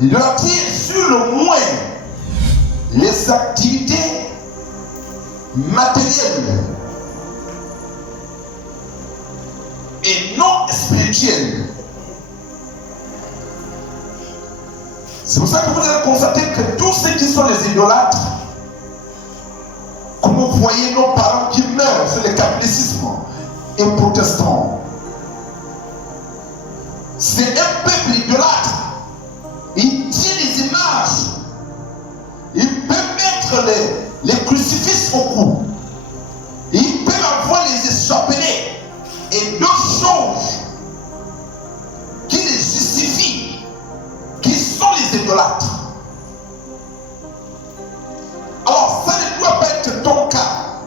L'idolâtrie sur le moins les activités matérielles et non spirituelles. C'est pour ça que vous allez constater que tous ceux qui sont les idolâtres, comme vous voyez nos parents qui meurent sur le catholicisme et protestants, c'est un peuple idolâtre. Il tient les images. Il peut mettre les crucifix au cou. Il peut avoir les échappelets. Et d'autres choses qui les justifient, qui sont les idolâtres. Alors, ça ne doit pas être ton cas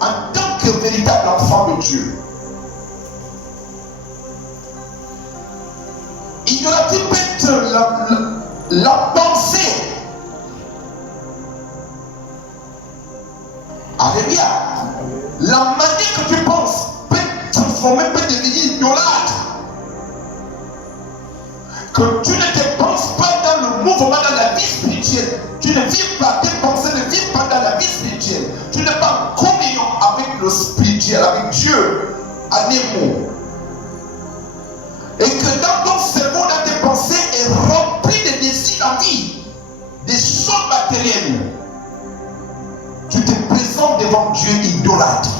en tant que véritable enfant de Dieu. Idolâtrie peut être la pensée. Alléluia. La manière que tu penses peut transformer, peut devenir idolâtre. Que tu ne te penses pas dans le mouvement, dans la vie spirituelle. Tu ne vis pas, tes pensées ne vivent pas dans la vie spirituelle. Tu n'es pas en communion avec le spirituel, avec Dieu, en émo. Et que dans ton cerveau, dans tes pensées, est rempli de désirs en vie, des choses matérielles. Tu te présentes devant Dieu idolâtre.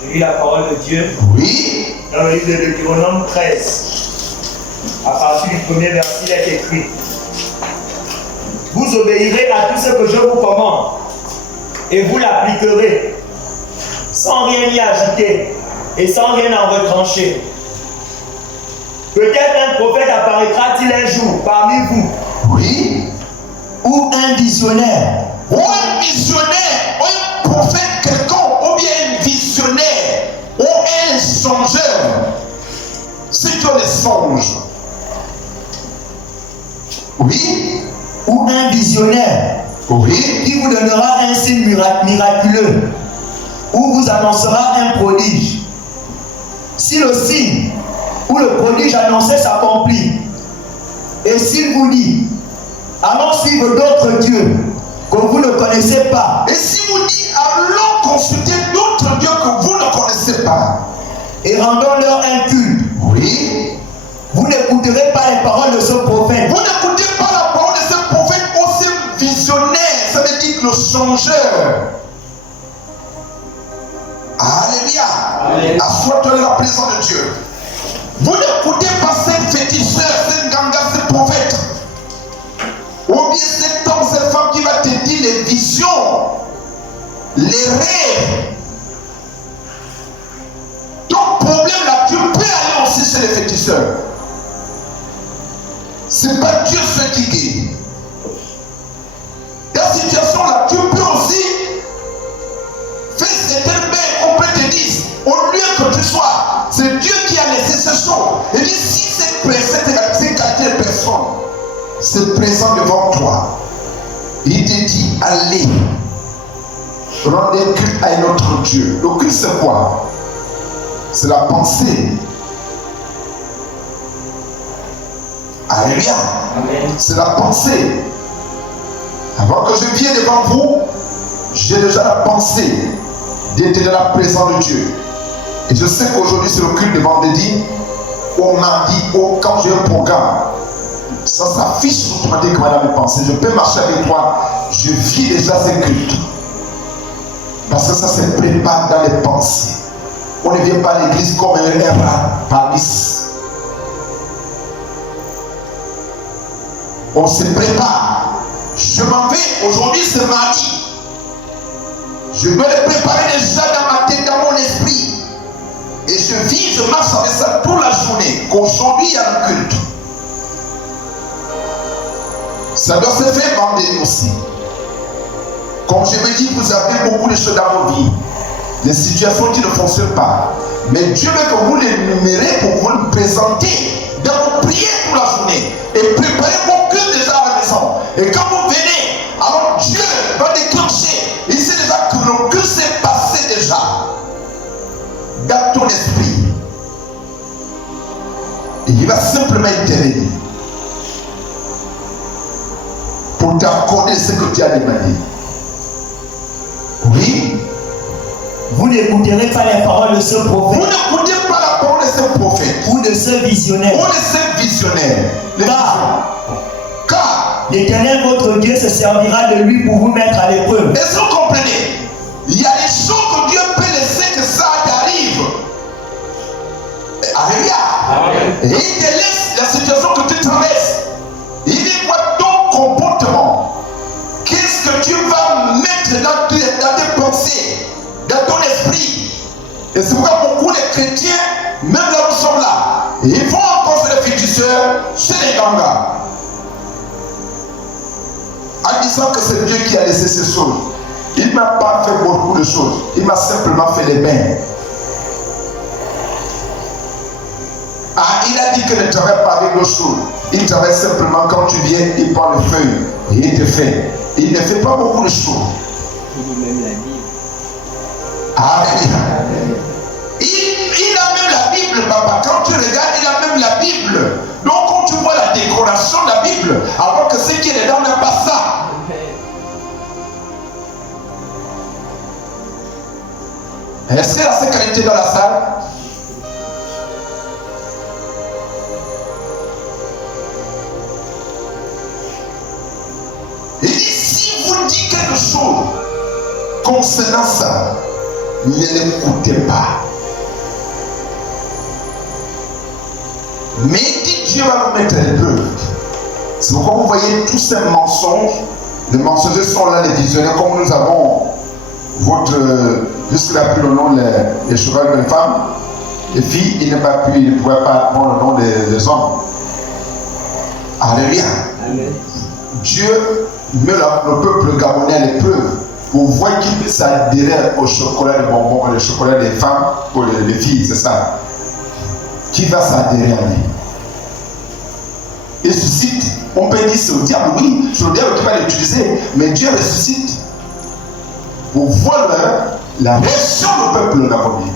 J'ai lu la parole de Dieu. Oui. Dans le livre de Deutéronome 13. À partir du premier verset, il est écrit: vous obéirez à tout ce que je vous commande, et vous l'appliquerez, sans rien y ajouter, et sans rien en retrancher. Peut-être un prophète apparaîtra-t-il un jour parmi vous. Oui. Ou un visionnaire. Ou un visionnaire, ou un prophète quelconque, ou bien un visionnaire, ou un songeur. C'est que les songes. Oui. Ou un visionnaire. Oui. Qui vous donnera un signe miraculeux, ou vous annoncera un prodige. Si le signe ou le prodige annoncé s'accomplit, et s'il vous dit: allons suivre d'autres dieux que vous ne connaissez pas, et si vous dit: allons consulter d'autres dieux que vous ne connaissez pas, et rendons-leur un culte, oui, vous n'écouterez pas les paroles de ce prophète. Vous n'écoutez pas la parole de ce prophète, aussi visionnaire, ça veut dire le changeur. Alléluia. Assois-toi dans la présence de Dieu. Vous n'écoutez pas cette féticheur, cette ganga, ce prophète. Ou bien cet homme, cette femme qui va te dire les visions, les rêves. Ton problème là, tu peux aller aussi chez les féticheurs. C'est pas Dieu seul qui guérit. Dans cette situation là, tu peux aussi faire certaines bains, on peut te dire, au lieu que tu sois, c'est Dieu qui a laissé ce chose. Il dit: si cette qualité de personne se présente devant toi, il te dit: allez, rendez culte à un autre Dieu. Le culte, c'est quoi? C'est la pensée. Alléluia. C'est la pensée. Avant que je vienne devant vous, j'ai déjà la pensée d'être dans la présence de Dieu. Et je sais qu'aujourd'hui c'est le culte de vendredi, au mardi, quand j'ai un programme, ça s'affiche automatiquement dans mes pensées. Je peux marcher avec toi, je vis déjà ces cultes. Parce que ça se prépare dans les pensées. On ne vient pas à l'église comme un rat parmi. On se prépare. Je m'en vais, aujourd'hui c'est mardi. Je dois le préparer déjà dans ma tête, dans mon esprit. Et je vis, je marche avec ça toute la journée. Qu'aujourd'hui il y a un culte. Ça doit se faire vendredi aussi. Comme je me dis, vous avez beaucoup de choses dans vos vies. Des situations qui ne fonctionnent pas. Mais Dieu veut que vous les numérez pour vous le présenter dans vos prières toute la journée. Et préparez vos culte déjà à la maison. Et quand vous venez, alors Dieu va déclencher. Il sait déjà que le culte s'est passé déjà dans ton esprit. Et il va simplement intervenir. pour t'accorder ce que tu as demandé. Oui. Vous n'écouterez pas les paroles de ce Vous prophète n'écoutez pas la parole de ce prophète ou de ce visionnaire. ou de ce visionnaire. Car l'Éternel votre Dieu se servira de lui pour vous mettre à l'épreuve. est-ce que vous comprenez? Il y a des choses que Dieu peut laisser que ça t'arrive. Alléluia. Et il te laisse la situation que tu traverses. Il dit quoi ton comportement? Qu'est-ce que tu vas mettre dans tes pensées, dans ton esprit? Et c'est pourquoi beaucoup de chrétiens, même là où nous sommes là, ils vont encore faire les féticheurs chez les gangas. En disant que c'est Dieu qui a laissé ces choses. Il ne m'a pas fait beaucoup de choses. Il m'a simplement fait les bains. Ah, il a dit que ne travaille pas avec d'autres choses. Il travaille simplement quand tu viens, il prend le feuille et il te fait. Il ne fait pas beaucoup de choses. Alléluia. Il a même la Bible, papa. Quand tu regardes, il a même la Bible. Donc, quand tu vois la décoration de la Bible, alors que ce qui est dedans n'a pas ça. Est-ce qu'il y a cette qualité dans la salle? Il dit, si vous dites quelque chose concernant ça, ne l'écoutez pas. Mais dit Dieu va vous mettre à l'épreuve. C'est pourquoi vous voyez tous ces mensonges. Les mensongers sont là, les visionnaires, comme nous avons votre, jusque-là plus le nom les chevaux de femmes, les filles, il ne pouvait pas prendre le nom des hommes. Alléluia. Amen. Dieu met le peuple gabonais à l'épreuve pour voir qui peut s'adhérer au chocolat de bonbons, le chocolat des femmes pour les filles, c'est ça. Qui va s'adhérer à lui? Il suscite, on peut dire c'est au diable, oui, c'est le diable qui va l'utiliser, mais Dieu ressuscite pour voir la réaction du peuple gabonais.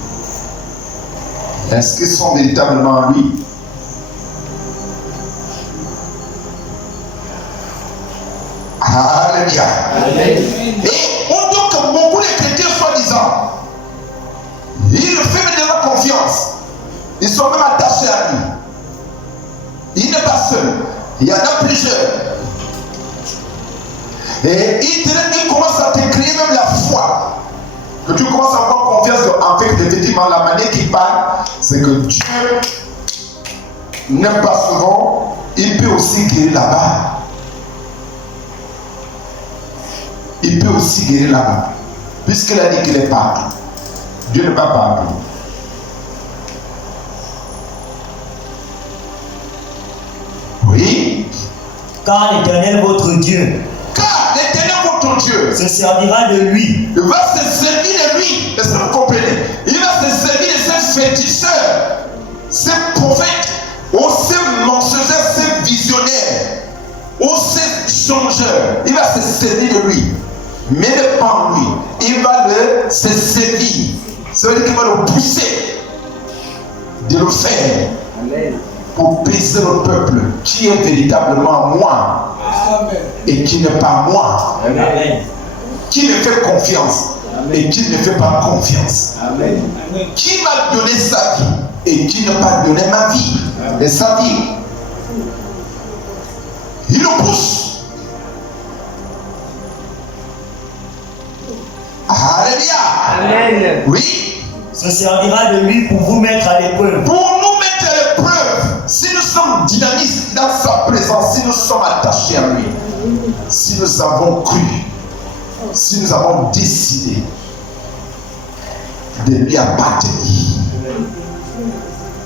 Est-ce qu'ils sont véritablement en lui? Alléluia. Et on dit que beaucoup de chrétiens soi-disant, ils le font de leur confiance. Ils sont même attachés à lui. Il n'est pas seul. Il y en a plusieurs. Et il commence à te créer même la foi. Que tu commences à avoir confiance en fait, effectivement, la manière qu'il parle, c'est que Dieu n'aime pas souvent. Il peut aussi guérir là-bas. Il peut aussi guérir là-bas. Puisqu'il a dit qu'il est partout. Dieu n'est pas partout. Oui. Car l'Éternel votre Dieu. Car l'Éternel votre Dieu se servira de lui. Il va se servir de lui. Est-ce que vous comprenez? Il va se servir de ces féticheurs, ces prophètes, ou ces mensongers, ces visionnaires, ou ces changeurs. Il va se servir de lui. Mais ne pas lui. Il va se servir. Ça veut dire qu'il va le pousser de le faire. Amen. Pour briser le peuple qui est véritablement moi. Amen. Et qui n'est pas moi. Amen. Qui me fait confiance. Amen. Et qui ne fait pas confiance. Amen. Qui m'a donné sa vie et qui n'a pas donné ma vie. Amen. Et sa vie. Il le pousse. Alléluia. Amen. Oui. Se servira de lui pour vous mettre à l'épreuve. Pour nous mettre à l'épreuve. Si nous sommes dynamistes dans sa présence, si nous sommes attachés à lui, si nous avons cru, si nous avons décidé de lui appartenir.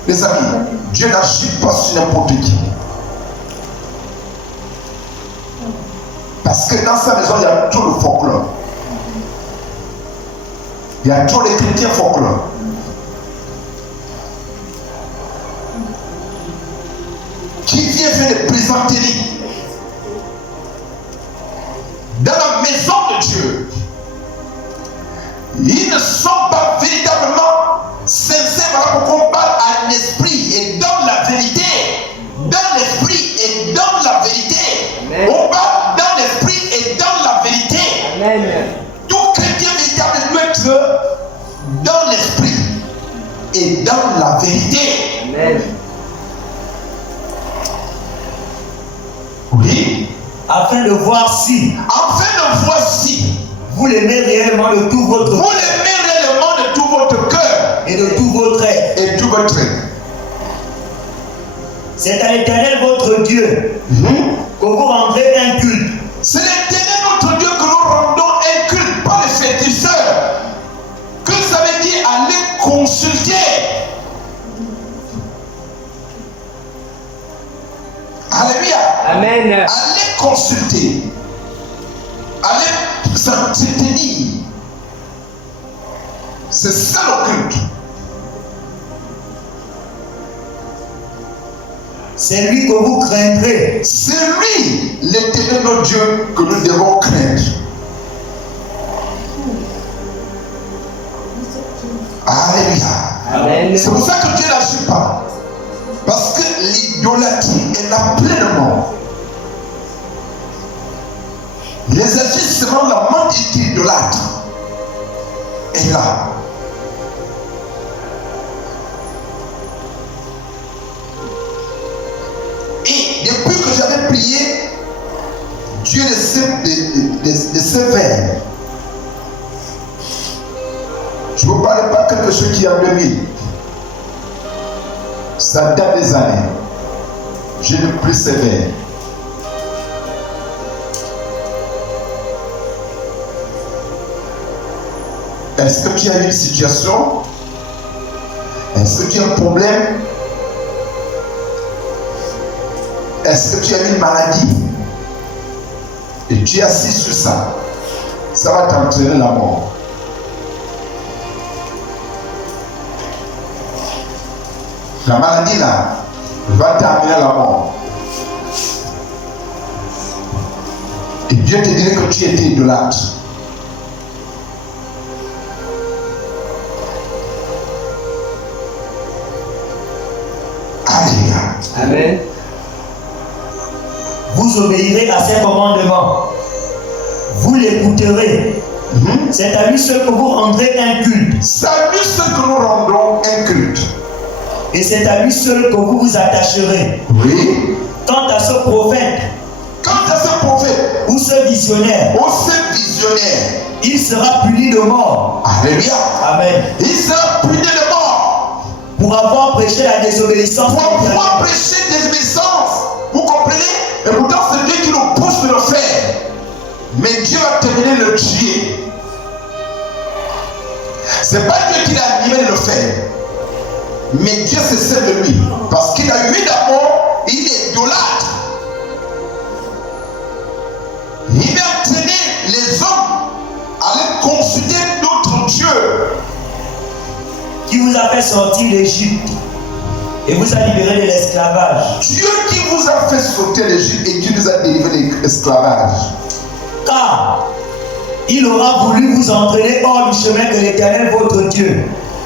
Les amis, Dieu n'agit pas sur n'importe qui. Parce que dans sa maison, il y a tout le folklore. Il y a tous les chrétiens folklore. Qui vient faire des plaisanteries dans la maison de Dieu. Ils ne sont pas véritablement sincères pour combattre à l'esprit et dans la vérité. Dans l'esprit et dans la vérité. Amen. On bat dans l'esprit dans la vérité. Amen. Oui. Afin de voir si Afin de voir si vous l'aimez réellement de tout votre vous l'aimez réellement de tout votre cœur et de tout votre être. et tout votre être. C'est à l'Éternel votre Dieu que vous rendrez un culte. C'est l'Éternel notre Dieu que nous rendons un culte, pas les féticheurs. Que ça veut dire aller consulter. Alléluia. Amen. Allez consulter. Allez s'entretenir. C'est ça le culte. C'est lui que vous craindrez. C'est lui, l'Éternel notre Dieu, que nous devons craindre. Alléluia. Amen. C'est pour ça que Dieu n'agit pas. Parce que l'idolâtrie est là pleinement. Les agissements, la mentalité idolâtre est là. Et depuis que j'avais prié, Dieu de sévère. Je ne vous parle pas quelque chose qui est en 2000. Ça date des années. Je ne plus sévère. Est-ce que tu as une situation? Est-ce que tu as un problème? Est-ce que tu as une maladie? Et tu es assis sur ça. Ça va t'entraîner la mort. La maladie là va t'amener à la mort. Et Dieu te dirait que tu étais idolâtre. Alléluia. Amen. Vous obéirez à ses commandements. Vous l'écouterez. C'est à lui seul que vous rendrez un culte. C'est à lui seul que nous rendons un culte. Et c'est à lui seul que vous vous attacherez. Oui. Quant à ce prophète Quant à ce prophète, ou ce visionnaire, ou ce visionnaire, il sera puni de mort. Alléluia. Amen. Il sera puni de mort Pour avoir prêché la désobéissance. pour pouvoir prêcher des obéissances. Vous comprenez? Et pourtant, c'est Dieu qui nous pousse de le faire. Mais Dieu a terminé de le tuer. C'est pas Dieu qui l'a animé de le faire. Mais Dieu se sert de lui. Parce qu'il a eu d'abord, il est idolâtre. Il va entraîner les hommes à aller consulter d'autres dieux. Qui vous a fait sortir d'Égypte et vous a libéré de l'esclavage. Dieu qui vous a fait sortir d'Égypte et qui nous a délivré de l'esclavage. Car il aura voulu vous entraîner hors du chemin que l'Éternel votre Dieu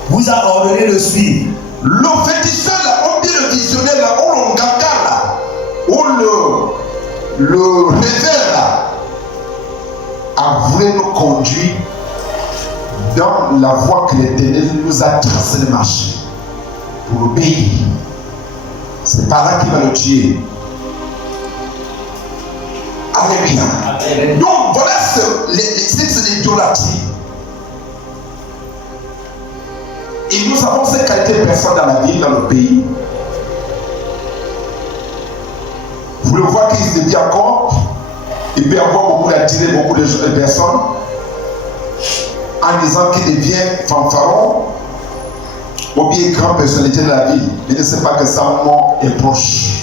vous a ordonné de suivre. Le féticheur là, on dit le visionnaire là, on le gaga là, on le révère là, a voulu nous conduire dans la voie que l'Éternel nous a tracé de marcher pour obéir. C'est par là qu'il va le tuer. Alléluia. Amen. Donc voilà c'est l'idolâtrie. Et nous avons ces qualités de personnes dans la ville, dans le pays. Vous le voyez qu'il se dit encore, il peut avoir beaucoup d'attirer beaucoup de personnes en disant qu'il devient fanfaron ou bien grande personnalité de la ville. Il ne sait pas que sa mort est proche.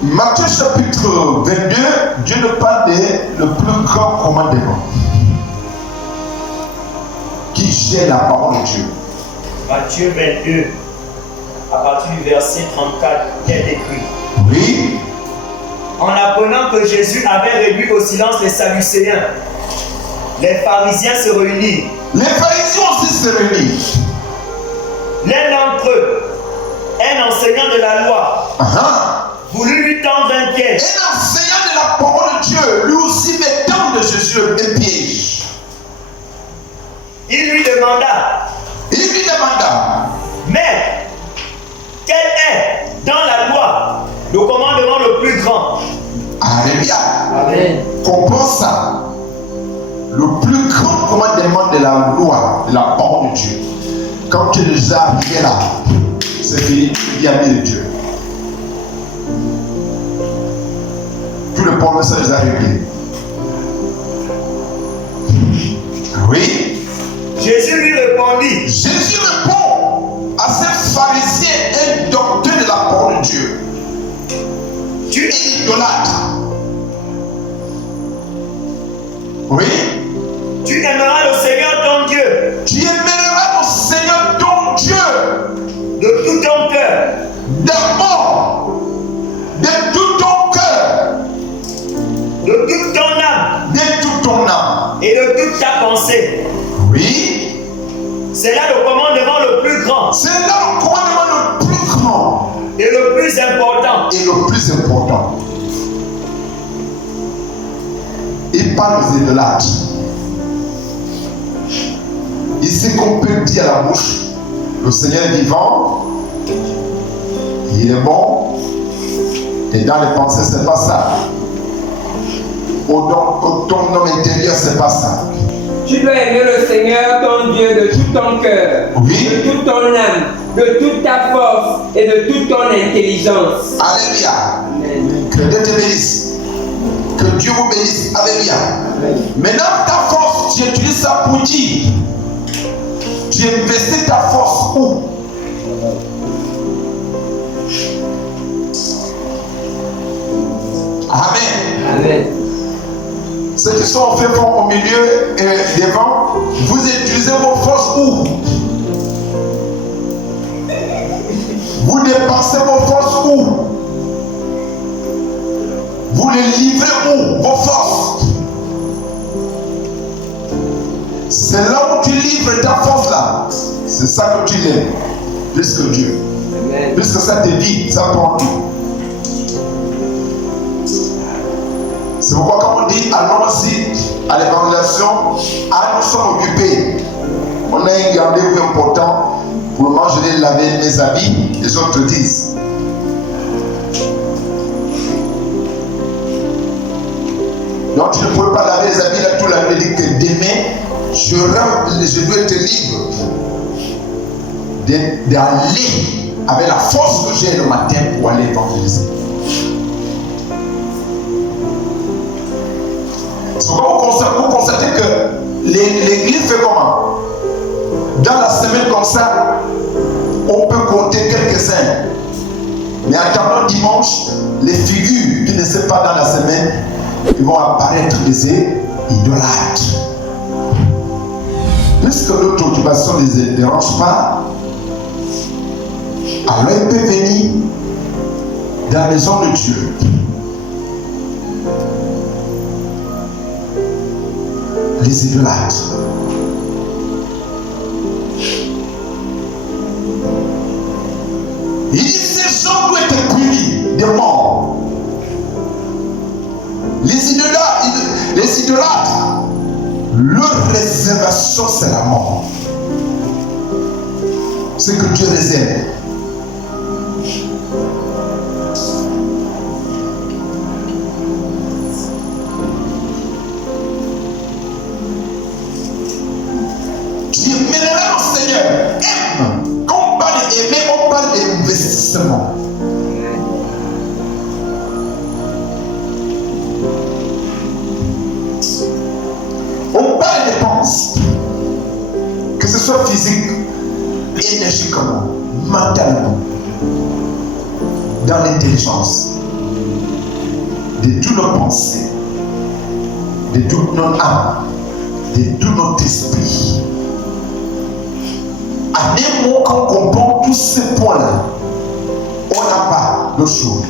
Matthieu chapitre 22, Dieu nous parle de le plus grand commandement qui gère la parole de Dieu. Matthieu 22, à partir du verset 34, il est écrit. Oui. En apprenant que Jésus avait réduit au silence les Sadducéens, les pharisiens se réunirent. Les pharisiens aussi se réunissent. L'un d'entre eux, un enseignant de la loi, voulut lui tendre un piège. Un enseignant de la parole de Dieu, lui aussi mettant de Jésus un piège. Il lui demanda: demanda. Mais, quel est dans la loi le commandement le plus grand? Alléluia. Amen. Comprends ça. Le plus grand commandement de la loi, de la parole de Dieu. Quand tu es déjà arrivé là, c'est fini, tu viens de Dieu. Tout le problème, c'est déjà réglé. Oui. Jésus lui répondit. Jésus répond à ces pharisiens et docteurs de la parole de Dieu. Tu es idolâtre. Oui. Tu aimeras le Seigneur ton Dieu. Tu aimeras le Seigneur ton Dieu. De tout ton cœur. D'abord. De tout ton cœur. De toute ton âme. De toute ton âme. Et de toute ta pensée. Oui. C'est là le commandement le plus grand. C'est là le commandement le plus grand. Et le plus important. Et le plus important. Il parle aux idolâtres. Ici qu'on peut dire à la bouche, le Seigneur est vivant, il est bon, et dans les pensées, c'est pas ça. Au ton homme intérieur, c'est pas ça. Tu dois aimer le Seigneur ton Dieu de tout ton cœur, Oui. de toute ton âme, de toute ta force et de toute ton intelligence. Alléluia. Amen. Que Dieu te bénisse. Que Dieu vous bénisse. Alléluia. Maintenant, ta force, tu utilises ça pour dire. Tu investis ta force où? Amen. Amen. Ceux qui sont faits au milieu et devant, vous utilisez vos forces où? Vous dépensez vos forces où? Vous les livrez où? Vos forces. C'est là où tu livres ta force là. C'est ça que tu l'aimes. Plus que Dieu. Amen. Plus que ça te dit, ça prend tout. C'est pourquoi quand on dit allons-y à l'évangélisation, nous sommes occupés. On a un rendez-vous important. Pour le moment, je vais laver mes habits. Les autres disent. Donc tu ne peux pas laver les habits là tout la nuit. Dit que demain, je dois être libre d'aller avec la force que j'ai le matin pour aller évangéliser. Vous constatez que l'église fait comment? Dans la semaine comme ça, on peut compter quelques-uns. Mais attendant dimanche, les figures qui ne sont pas dans la semaine, ils vont apparaître des idolâtres. Puisque notre occupation ne les dérange pas, alors ils peuvent venir dans la maison de Dieu. Les idolâtres. Il dit ces gens doivent être punis de mort. Les idolâtres, leur réservation c'est la mort. C'est que Dieu réserve. Tu aimeras le Seigneur. Aime. Quand on parle d'aimer, on parle d'investissement. On parle de dépenses. Que ce soit physique, énergiquement, mentalement, dans l'intelligence, de toutes nos pensées, de toute notre âme, de tout notre esprit. À un moment, quand on comprend tous ces points-là, on n'a pas d'autre chose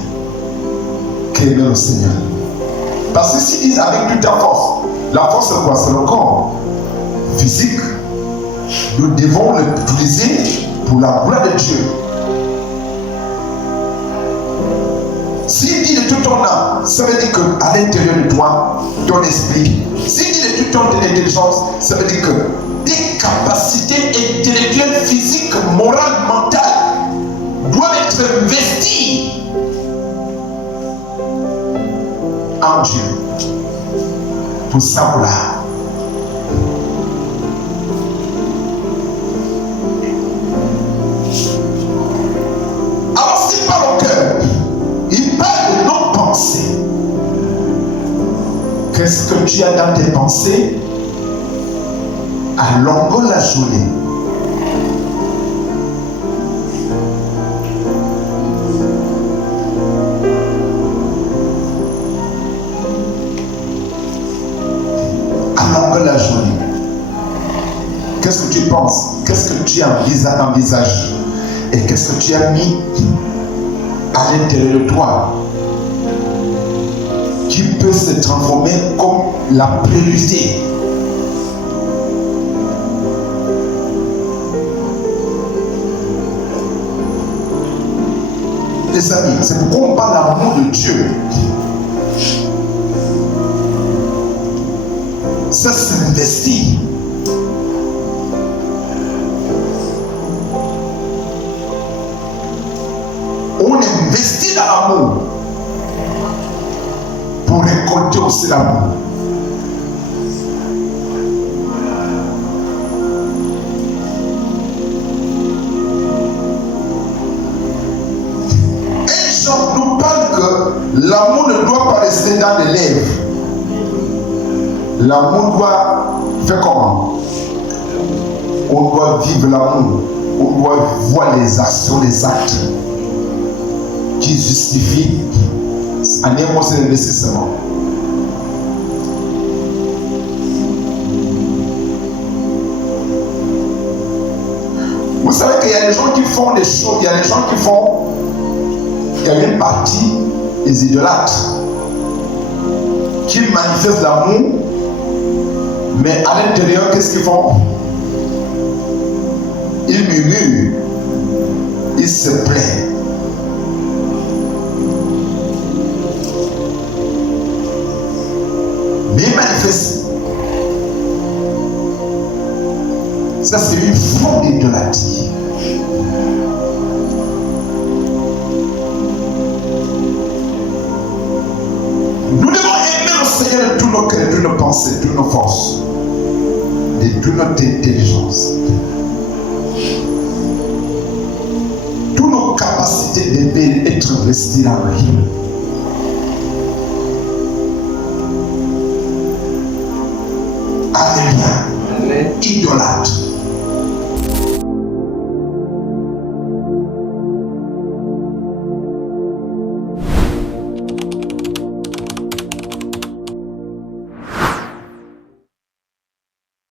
qu'aimer le Seigneur. Parce que s'ils disent avec toute ta force, la force c'est quoi? C'est le corps physique. Nous devons l'utiliser pour la gloire de Dieu. S'il dit de toute ton âme, ça veut dire qu'à l'intérieur de toi, ton esprit. S'il dit de toute ton intelligence, ça veut dire que dès capacités intellectuelles, physiques, morales, mentales doivent être investies en Dieu pour savoir. Alors s'il parle au cœur, il parle de nos pensées. Qu'est-ce que tu as dans tes pensées à longueur de la journée? À longueur de la journée. Qu'est-ce que tu penses? Qu'est-ce que tu envisages? Et qu'est-ce que tu as mis à l'intérieur de toi qui peut se transformer comme la priorité? Les amis, c'est pourquoi on parle d'amour de Dieu. Ça s'investit. On investit dans l'amour pour récolter aussi l'amour. Et Jean nous parle que l'amour ne doit pas rester dans les lèvres. L'amour doit faire comment? On doit vivre l'amour. On doit voir les actions, les actes qui justifient un mot, c'est l'investissement. Vous savez qu'il y a des gens qui font des choses, il y a des gens qui font, il y a une partie des idolâtres qui manifestent l'amour, mais à l'intérieur, qu'est-ce qu'ils font? Ils murmurent, ils se plaignent. Mais ils manifestent. Ça, c'est une forme d'idolâtrie. Nous devons aimer le Seigneur de tous nos cœurs, de toutes nos pensées, de toutes nos forces, de toute notre intelligence. Toutes nos capacités devaient être investies dans lui. Alléluia. Idolâtre.